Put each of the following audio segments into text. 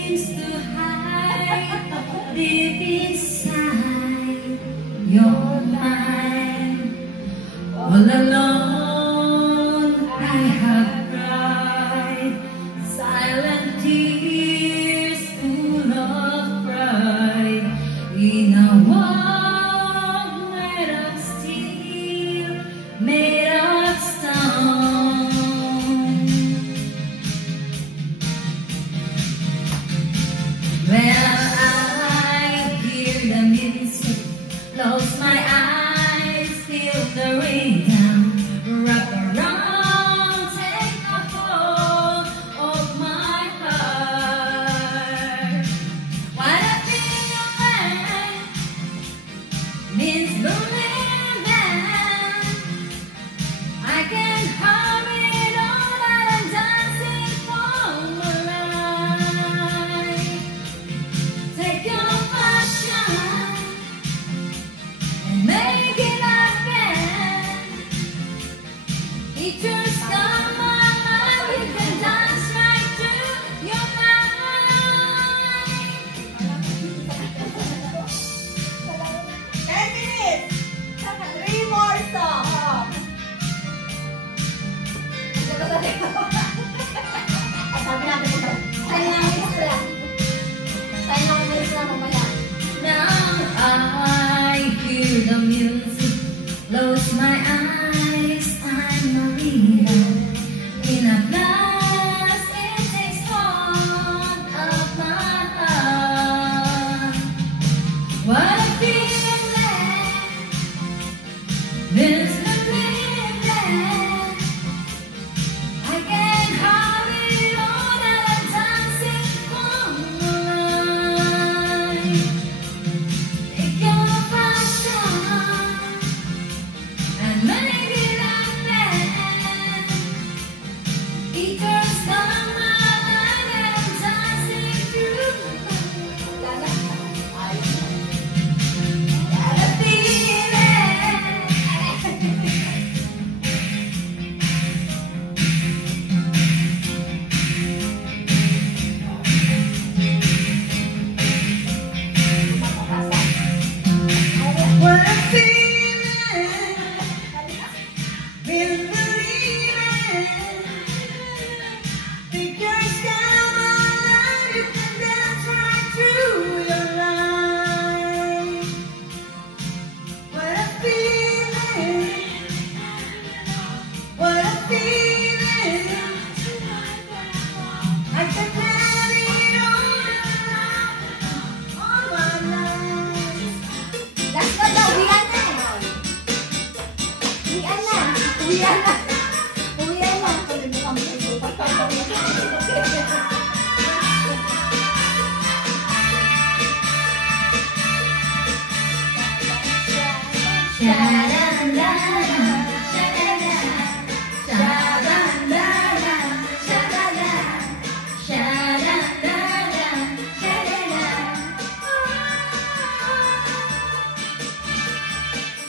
seems to hide deep inside your mind. All alone I have cried silent tears full of pride in a world made of steel, made of stone. Well, I hear the music, close my eyes, feel the rain down, wrap around, take a hold of my heart. What I feel like means believing I can hurry it all that I'm dancing for my life. Take your passion and make it happen. It turns down my life, you can dance right through your mind. 10 minutes! 3 more songs! Sabi natin ito. Sa'yo lang ulit lang. Sa'yo lang ulit lang mamaya. Now I hear the music, close my eyes, I'm a reader. In a glass, it takes hold of my heart. What a feeling, this feeling. I can't hurry it all that I'm dancing for my life. Take your passion and make it happen. It turns down my life and I'm dancing through. What a feeling. What a feeling. Been believing. Figures down my life, you can dance right through your life. What a feeling. What a feeling. I can carry all my life. Last one daw, uwian na. Uwian na. Uwian na. Uwian na. Sha-da-da-da, sha-da-da, sha-da-da-da, sha-da-da, sha-da-da-da, sha-da-da.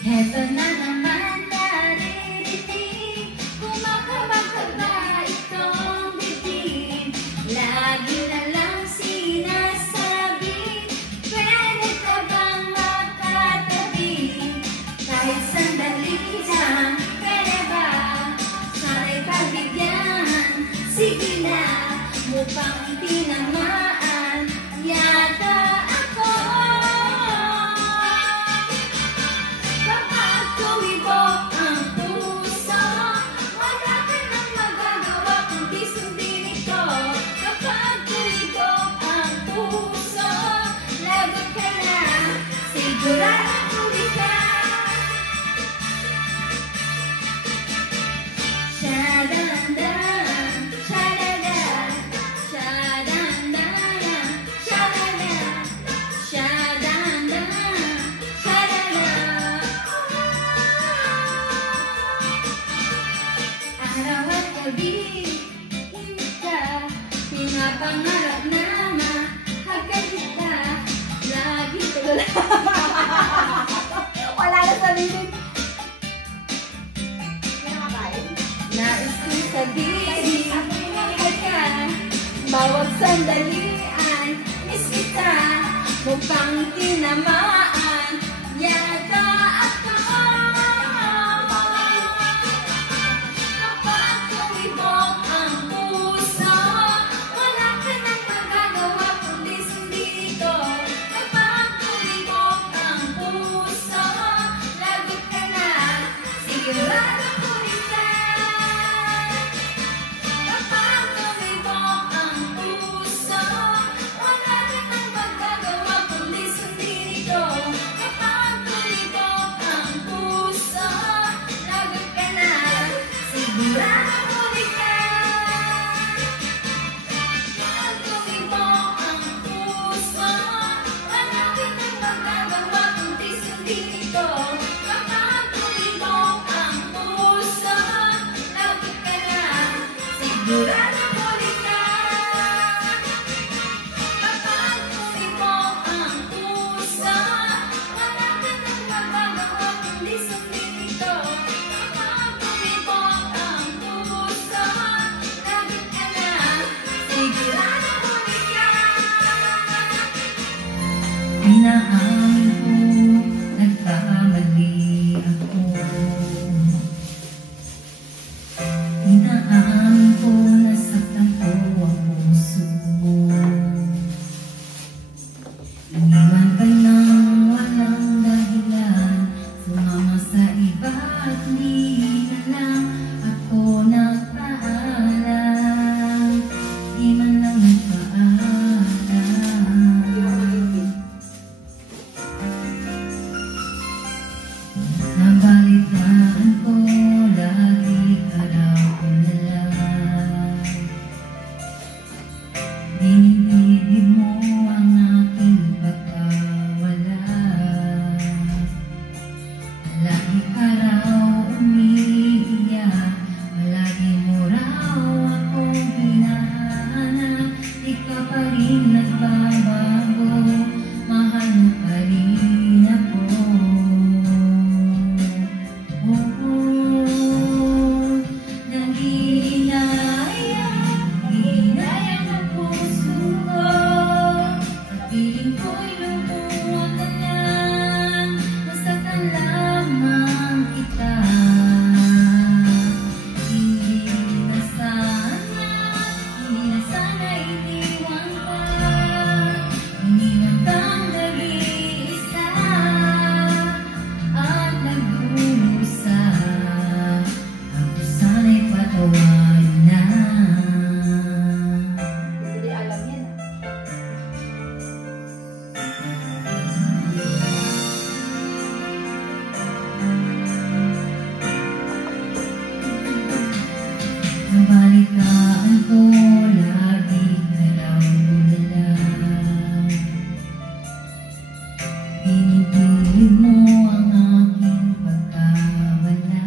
Heto na naman naririnig, kumakabagkag na itong bibig. Lagi na lang sinasabi, pwede ka bang makatabi? Kahit sandali mukhang tinamaan yata ako. Kapag tumibok ang puso, wala ka nang magagawa kundi sundin ito. Kapag tumibok ang puso, lagot ka na, sigurado ko isa. Kapag tumibok ang puso, wala ka nang magagawa kundi sundin ito. Kapag tumibok ang puso, lagot ka na, sigurado ko isa. Kapag tumibok ang puso, wala ka nang magagawa kundi sundin ito. Kapag tumibok ang puso, lagot ka na, sigurado ko isa. Kapag tumibok ang puso, wala ka nang magagawa kundi sundin ito. Kapag tumibok ang puso, lagot ka na, sigurado ko isa. Inaamin ko, nagkamali ako. Inaamin ko, nasaktan ko ang puso mo. Iniwan ka nang walang dahilan, sumama sa iba at di na lang ako nagpaalam. Di man lang nagpaalam. Nabalitaan ko, lagi ka raw ulala. Dinibig mo ang aking pagkawala. Lagi ka raw umiiyak, lagi mo raw akong hinahanap. Di ka pa rin nagbabago, mahal mo pa rin ako. Ginaya ng puso ko. Piling ko'y lumuha ka lang, masaktan lamang kita. Hindi na sana iniwan ka. Iniwan kang nag-iisa at nagdurusa. Ako sana'y patawarin na. Hindi alam yan. Nabalitaan ko, lagi ka raw ulala. Binibig mo ang aking pagkawala.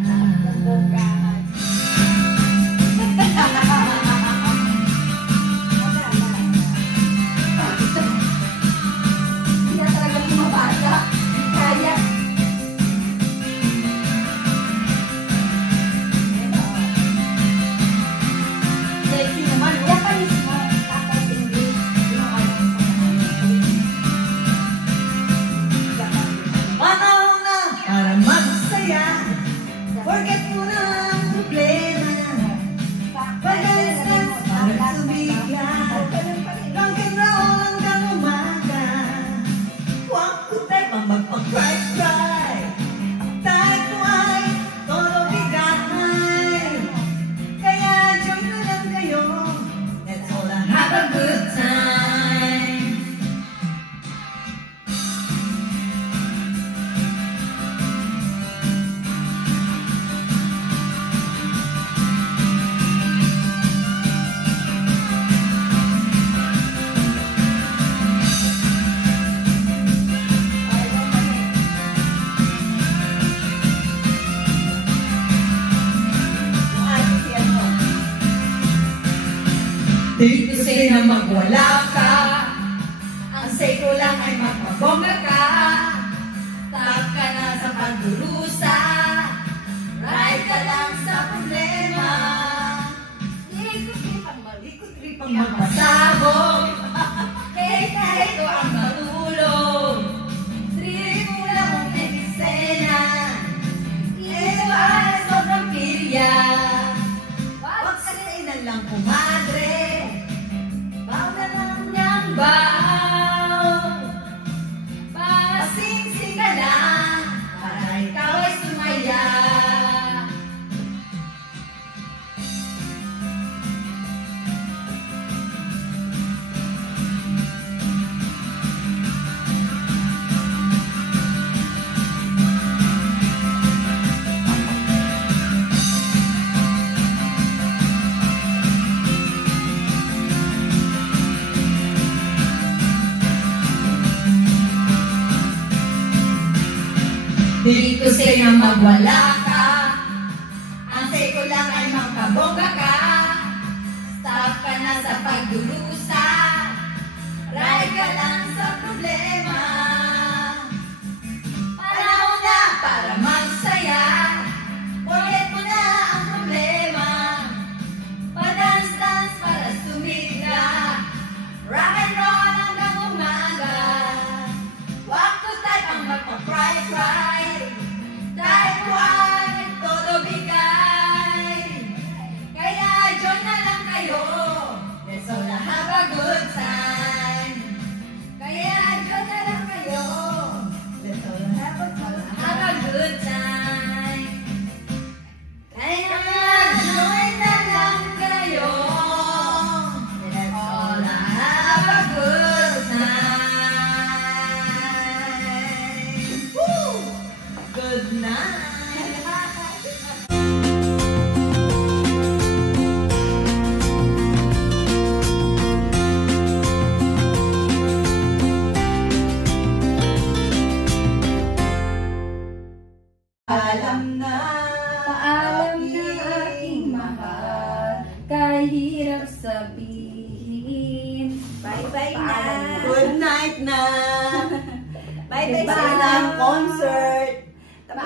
Hindi na talaga bumabasa. Kaya. Sexy naman. Japanese mo. Tapos English. Yung ano. Panahon na para magsaya. Forget mo na ang problema. Pag-alis para sumigaw. Rock and roll hanggang umaga. Huwag ko tayo magpag-cry-cry. Tayo ko ay todo bigay. Kaya join na lang kayo. Let's all have a good time. Di ko say na magwala ka. Ang say ko lang ay magpabongga ka. Tap ka na sa pagdurusa. Right ka lang sa problema. Ikot-tripang magpasabog. Kahit ko ang matulog. Di ko say na magwala ka. Ang say ko lang ay magpabongga ka. Stop ka na sa pagdurusa. Ride ka lang sa problema. Panahon na para magsaya. Forget mo na ang problema. Padance-dance para sumira. Rock and roll hanggang umaga. Walk to type ang magpa-cry-cry. Dahil buwan, todo bigay. Kaya join na lang kayo. Let's all have a good time. Kaya join na lang kayo. Let's all have a good time. Kaya join na lang kayo. Let's all have a good time. Woo! Good night. Alam na, Paalam na aking mahal, kahirap sabihin. Bye-bye na. good night na. Bye-bye Bye sa ng concert. Tapos